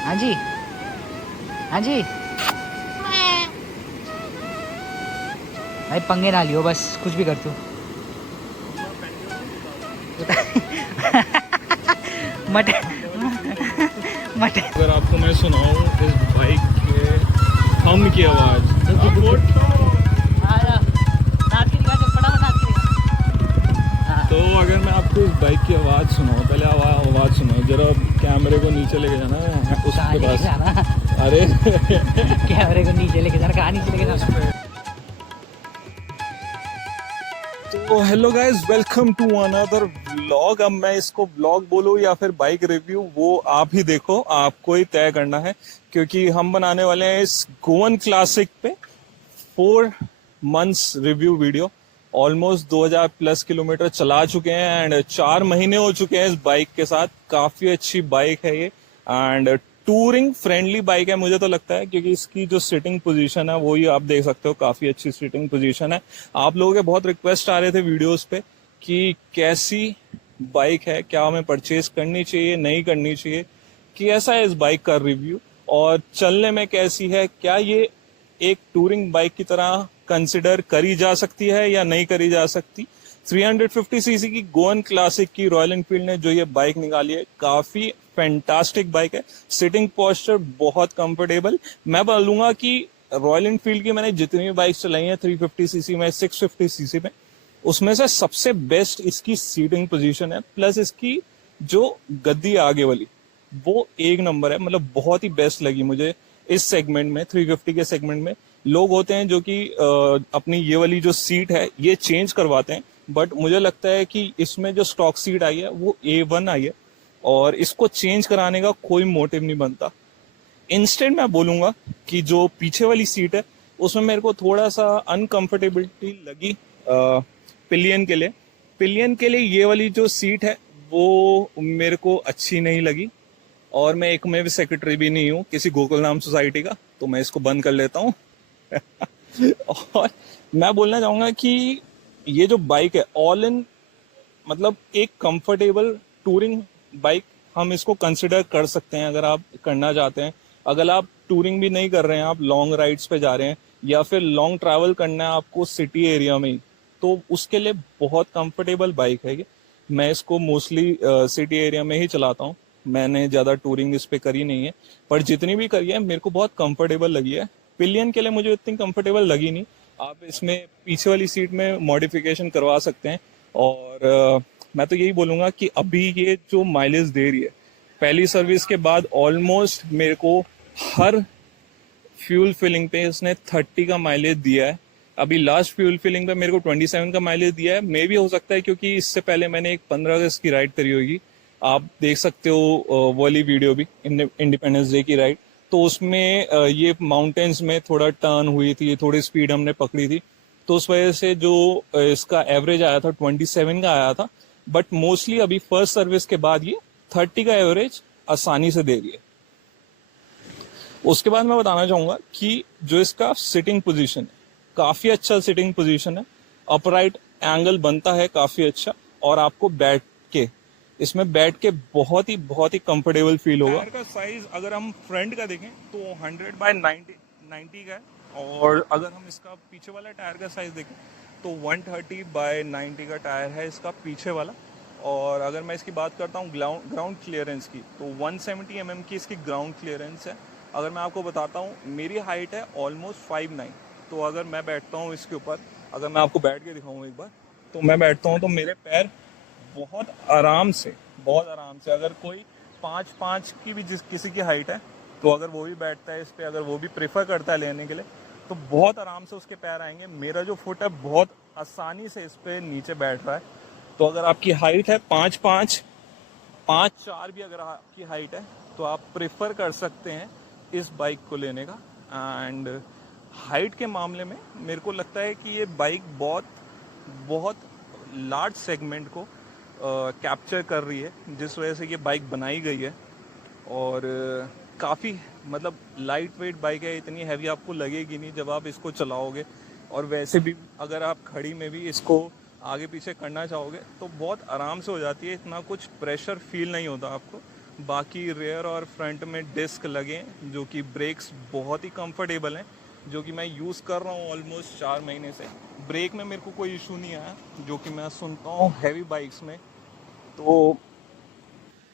हाँ जी, हाँ जी। भाई पंगे ना लियो, बस कुछ भी कर तू। मट मट अगर आपको मैं सुनाऊं इस बाइक के थम की आवाज़, तो अगर मैं आपको इस बाइक की आवाज़ सुनाऊं, पहले आवाज़ सुनाओ जरा। कैमरे को नीचे लेके जाना उसके पास। जाना अरे कैमरे को नीचे लेके जाना, कहाँ नीचे लेके जाना? तो hello guys, welcome to another vlog. अब मैं इसको व्लॉग बोलूं या फिर बाइक रिव्यू, वो आप ही देखो, आपको ही तय करना है। क्योंकि हम बनाने वाले हैं इस गोवन क्लासिक पे 4 months review video. Almost 2000 plus kilometre चला चुके हैं एंड 4 महीने हो चुके हैं इस बाइक के साथ। काफी अच्छी बाइक है ये एंड टूरिंग फ्रेंडली बाइक है मुझे तो लगता है, क्योंकि इसकी जो सिटिंग पोजीशन है वो ही आप देख सकते हो, काफी अच्छी सिटिंग पोजीशन है। आप लोगों के बहुत रिक्वेस्ट आ रहे थे वीडियोस पे कि कैसी बाइक है, क्या हमें परचेज करनी चाहिए, नहीं करनी चाहिए, कि ऐसा है इस बाइक का रिव्यू और चलने में कैसी है, क्या ये एक टूरिंग बाइक की तरह कंसिडर करी जा सकती है या नहीं करी जा सकती। 350 सीसी की गोवन क्लासिक की रॉयल एनफील्ड ने जो ये बाइक निकाली है, काफी फैंटास्टिक बाइक है। सिटिंग पोस्चर बहुत कंफर्टेबल। मैं बोलूंगा कि रॉयल एनफील्ड की मैंने जितनी भी बाइक चलाई है 350 सीसी में, 650 सीसी में, उसमें से सबसे बेस्ट इसकी सीटिंग पोजीशन है। प्लस इसकी जो गद्दी आगे वाली, वो एक नंबर है। मतलब बहुत ही बेस्ट लगी मुझे इस सेगमेंट में। 350 के सेगमेंट में लोग होते हैं जो कि अपनी ये वाली जो सीट है ये चेंज करवाते हैं, बट मुझे लगता है कि इसमें जो स्टॉक सीट आई है वो A1 आई है और इसको चेंज कराने का कोई मोटिव नहीं बनता। इंस्टेंट मैं बोलूंगा कि जो पीछे वाली सीट है उसमें मेरे को थोड़ा सा अनकंफर्टेबिलिटी लगी। पिलियन के लिए ये वाली जो सीट है वो मेरे को अच्छी नहीं लगी। और मैं एक में भी सेक्रेटरी भी नहीं हूँ किसी गोकुल नाम सोसाइटी का, तो मैं इसको बंद कर लेता हूँ। और मैं बोलना चाहूंगा कि ये जो बाइक है ऑल इन, मतलब एक कंफर्टेबल टूरिंग बाइक हम इसको कंसिडर कर सकते हैं अगर आप करना चाहते हैं। अगर आप टूरिंग भी नहीं कर रहे हैं, आप लॉन्ग राइड्स पे जा रहे हैं या फिर लॉन्ग ट्रैवल करना है आपको सिटी एरिया में ही, तो उसके लिए बहुत कंफर्टेबल बाइक है ये। मैं इसको मोस्टली सिटी एरिया में ही चलाता हूँ। मैंने ज़्यादा टूरिंग इस पे करी नहीं है, पर जितनी भी करी है मेरे को बहुत कंफर्टेबल लगी है। पिलियन के लिए मुझे इतनी कंफर्टेबल लगी नहीं। आप इसमें पीछे वाली सीट में मॉडिफिकेशन करवा सकते हैं। और मैं तो यही बोलूंगा कि अभी ये जो माइलेज दे रही है, पहली सर्विस के बाद ऑलमोस्ट मेरे को हर फ्यूल फिलिंग पे इसने 30 का माइलेज दिया है। अभी लास्ट फ्यूल फिलिंग पे मेरे को 27 का माइलेज दिया है। मे भी हो सकता है क्योंकि इससे पहले मैंने एक 15 अगस्त की राइड करी होगी, आप देख सकते हो वो वाली वीडियो भी, इंडिपेंडेंस डे की राइड। तो उसमें ये माउंटेन्स में थोड़ा टर्न हुई थी, थोड़ी स्पीड हमने पकड़ी थी, तो उस वजह से जो इसका एवरेज आया था 27 का आया था। बट मोस्टली अभी फर्स्ट सर्विस के बाद ये 30 का एवरेज आसानी से दे रही है। उसके बाद मैं बताना चाहूंगा कि जो इसका सिटिंग पोजीशन है, काफी अच्छा सिटिंग पोजीशन है। अपराइट एंगल बनता है काफी अच्छा, और आपको बैठ के इसमें बैठ के बहुत ही कंफर्टेबल फील होगा। टायर का साइज अगर हम फ्रंट का देखें तो 100/90 का है, और अगर हम इसका पीछे वाला टायर का साइज देखें तो 130/90 का टायर है इसका पीछे वाला। और अगर मैं इसकी बात करता हूँ ग्राउंड क्लियरेंस की, तो 170 mm की इसकी ग्राउंड क्लियरेंस है। अगर मैं आपको बताता हूँ, मेरी हाइट है ऑलमोस्ट 5'9", तो अगर मैं बैठता हूँ इसके ऊपर, अगर मैं आपको बैठ के दिखाऊँ एक बार, तो मैं बैठता हूँ तो मेरे पैर बहुत आराम से अगर कोई 5'5" की भी जिस किसी की हाइट है, तो अगर वो भी बैठता है इस पर, अगर वो भी प्रेफर करता है लेने के लिए, तो बहुत आराम से उसके पैर आएंगे। मेरा जो फुट है बहुत आसानी से इस पर नीचे बैठ रहा है। तो अगर आपकी हाइट है 5'5", 5'4" भी अगर आपकी हाइट है, तो आप प्रेफर कर सकते हैं इस बाइक को लेने का। एंड हाइट के मामले में मेरे को लगता है कि ये बाइक बहुत बहुत लार्ज सेगमेंट को कैप्चर कर रही है, जिस वजह से ये बाइक बनाई गई है। और काफ़ी मतलब लाइट वेट बाइक है, इतनी हैवी आपको लगेगी नहीं जब आप इसको चलाओगे। और वैसे भी अगर आप खड़ी में भी इसको आगे पीछे करना चाहोगे तो बहुत आराम से हो जाती है, इतना कुछ प्रेशर फील नहीं होता आपको। बाकी रेयर और फ्रंट में डिस्क लगे हैं, जो कि ब्रेक्स बहुत ही कंफर्टेबल हैं, जो कि मैं यूज़ कर रहा हूँ ऑलमोस्ट 4 महीने से। ब्रेक में मेरे को कोई इशू नहीं आया, जो कि मैं सुनता हूँ हैवी बाइक्स में।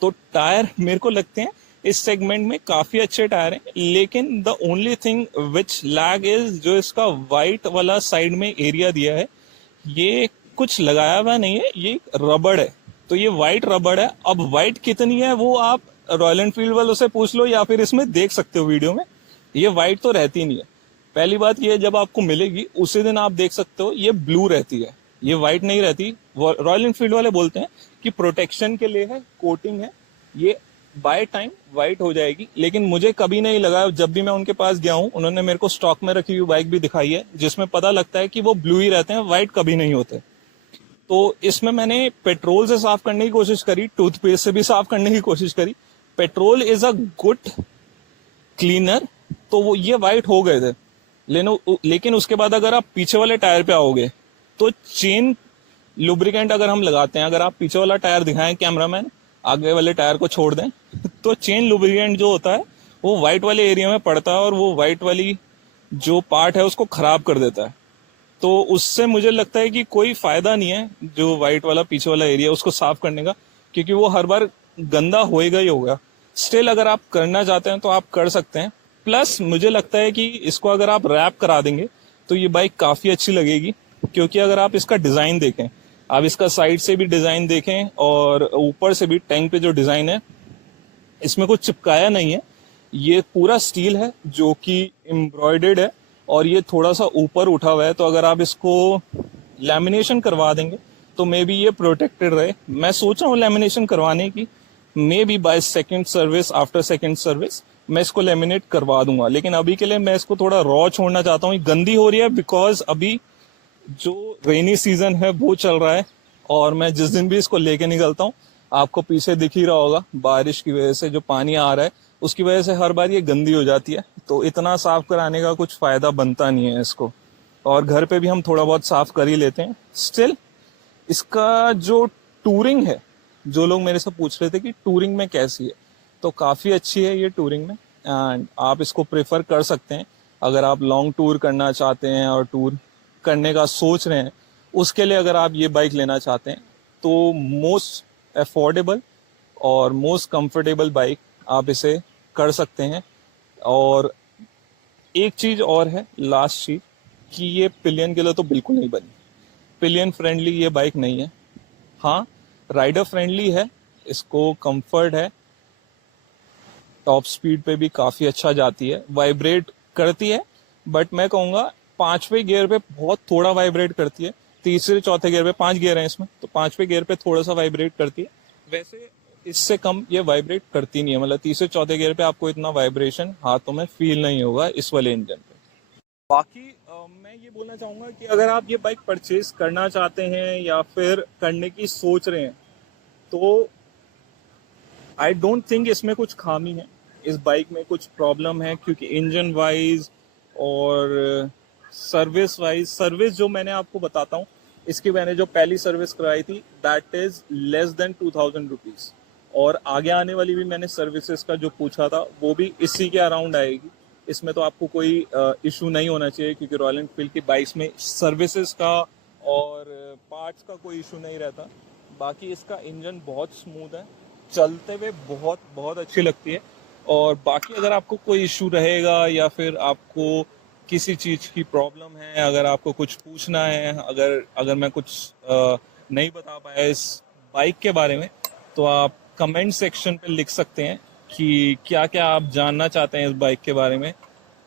तो टायर मेरे को लगते हैं इस सेगमेंट में काफ़ी अच्छे टायर हैं, लेकिन the only thing which lag is जो इसका वाइट वाला साइड में एरिया दिया है, ये कुछ लगाया हुआ नहीं है, ये रबड़ है। तो ये वाइट रबड़ है। अब वाइट कितनी है वो आप रॉयल एनफील्ड वालों से पूछ लो, या फिर इसमें देख सकते हो वीडियो में। ये वाइट तो रहती नहीं है। पहली बात ये, जब आपको मिलेगी उसी दिन आप देख सकते हो ये ब्लू रहती है, ये वाइट नहीं रहती। रॉयल एनफील्ड वाले बोलते हैं कि प्रोटेक्शन के लिए है, कोटिंग है, ये बाय टाइम वाइट हो जाएगी। लेकिन मुझे कभी नहीं लगा, जब भी मैं उनके पास गया हूँ उन्होंने मेरे को स्टॉक में रखी हुई बाइक भी दिखाई है जिसमें पता लगता है कि वो ब्लू ही रहते हैं, वाइट कभी नहीं होते। तो इसमें मैंने पेट्रोल से साफ करने की कोशिश करी, टूथपेस्ट से भी साफ करने की कोशिश करी। Petrol is a good cleaner, तो वो ये वाइट हो गए थे। लेकिन उसके बाद अगर आप पीछे वाले टायर पे आओगे तो चेन लुब्रिकेंट अगर हम लगाते हैं, अगर आप पीछे वाला टायर दिखाएं कैमरामैन, आगे वाले टायर को छोड़ दें, तो चेन लुब्रिकेंट जो होता है वो वाइट वाले एरिया में पड़ता है और वो वाइट वाली जो पार्ट है उसको खराब कर देता है। तो उससे मुझे लगता है कि कोई फायदा नहीं है जो वाइट वाला पीछे वाला एरिया उसको साफ करने का, क्योंकि वो हर बार गंदा होएगा ही होगा। स्टिल अगर आप करना चाहते हैं तो आप कर सकते हैं। प्लस मुझे लगता है कि इसको अगर आप रैप करा देंगे तो ये बाइक काफी अच्छी लगेगी, क्योंकि अगर आप इसका डिजाइन देखें, आप इसका साइड से भी डिजाइन देखें और ऊपर से भी टैंक पे जो डिजाइन है, इसमें कुछ चिपकाया नहीं है, ये पूरा स्टील है जो कि एम्ब्रॉयडर्ड है और ये थोड़ा सा ऊपर उठा हुआ है। तो अगर आप इसको लैमिनेशन करवा देंगे तो मे बी ये प्रोटेक्टेड रहे। मैं सोच रहा हूँ लैमिनेशन करवाने की, may be by second service, after second service मैं इसको लेमिनेट करवा दूंगा। लेकिन अभी के लिए मैं इसको थोड़ा रॉ छोड़ना चाहता हूँ। गंदी हो रही है बिकॉज अभी जो रेनी सीजन है वो चल रहा है, और मैं जिस दिन भी इसको लेके निकलता हूँ, आपको पीछे दिख ही रहा होगा, बारिश की वजह से जो पानी आ रहा है उसकी वजह से हर बार ये गंदी हो जाती है। तो इतना साफ कराने का कुछ फायदा बनता नहीं है इसको, और घर पे भी हम थोड़ा बहुत साफ कर ही लेते हैं। स्टिल इसका जो टूरिंग है, जो लोग मेरे से पूछ रहे थे कि टूरिंग में कैसी है, तो काफ़ी अच्छी है ये टूरिंग में। एंड आप इसको प्रेफर कर सकते हैं अगर आप लॉन्ग टूर करना चाहते हैं और टूर करने का सोच रहे हैं, उसके लिए अगर आप ये बाइक लेना चाहते हैं तो मोस्ट अफोर्डेबल और मोस्ट कंफर्टेबल बाइक आप इसे कर सकते हैं। और एक चीज़ और है, लास्ट चीज़, कि ये पिलियन के लिए तो बिल्कुल नहीं बनी। पिलियन फ्रेंडली ये बाइक नहीं है। हाँ, राइडर फ्रेंडली है, इसको कंफर्ट है, टॉप स्पीड पे भी काफ़ी अच्छा जाती है, वाइब्रेट करती है, बट मैं कहूँगा 5वें गियर पे बहुत थोड़ा वाइब्रेट करती है। तीसरे चौथे गियर पे, 5 गियर हैं इसमें, तो 5वें गियर पे थोड़ा सा वाइब्रेट करती है। वैसे इससे कम ये वाइब्रेट करती नहीं है, मतलब तीसरे चौथे गियर पे आपको इतना वाइब्रेशन हाथों में फील नहीं होगा इस वाले इंजन पे। बाकी मैं ये बोलना चाहूँगा कि अगर आप ये बाइक परचेज करना चाहते हैं या फिर करने की सोच रहे हैं, तो आई डोंट थिंक इसमें कुछ खामी है, इस बाइक में कुछ प्रॉब्लम है, क्योंकि इंजन वाइज और सर्विस जो मैंने आपको बताता हूँ, इसकी मैंने जो पहली सर्विस कराई थी that is less than 2000 rupees, और आगे आने वाली भी मैंने सर्विसेज का जो पूछा था वो भी इसी के अराउंड आएगी। इसमें तो आपको कोई इशू नहीं होना चाहिए, क्योंकि रॉयल एनफील्ड की बाइक्स में सर्विसेज का और पार्ट्स का कोई इशू नहीं रहता। बाकी इसका इंजन बहुत स्मूथ है, चलते हुए बहुत बहुत अच्छी लगती है। और बाकी अगर आपको कोई इशू रहेगा या फिर आपको किसी चीज़ की प्रॉब्लम है, अगर आपको कुछ पूछना है, अगर मैं कुछ नहीं बता पाया इस बाइक के बारे में, तो आप कमेंट सेक्शन पे लिख सकते हैं कि क्या क्या आप जानना चाहते हैं इस बाइक के बारे में,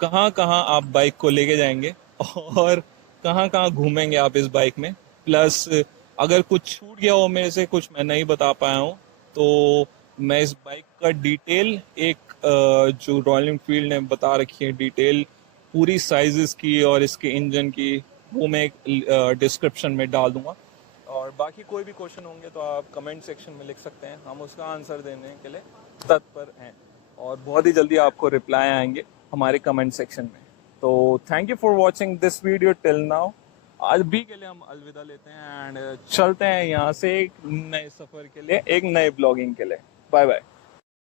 कहाँ कहाँ आप बाइक को लेके जाएंगे और कहाँ कहाँ घूमेंगे आप इस बाइक में। प्लस अगर कुछ छूट गया हो मेरे से, कुछ मैं नहीं बता पाया हूँ, तो मैं इस बाइक का डिटेल एक जो रॉयल एनफील्ड ने बता रखी है डिटेल पूरी साइजेस की और इसके इंजन की, वो मैं एक डिस्क्रिप्शन में डाल दूंगा। और बाकी कोई भी क्वेश्चन होंगे तो आप कमेंट सेक्शन में लिख सकते हैं, हम उसका आंसर देने के लिए तत्पर हैं, और बहुत ही जल्दी आपको रिप्लाई आएंगे हमारे कमेंट सेक्शन में। तो thank you for watching this video till now. आज भी के लिए हम अलविदा लेते हैं एंड चलते हैं यहाँ से एक नए सफ़र के लिए, एक नए ब्लॉगिंग के लिए। Bye bye.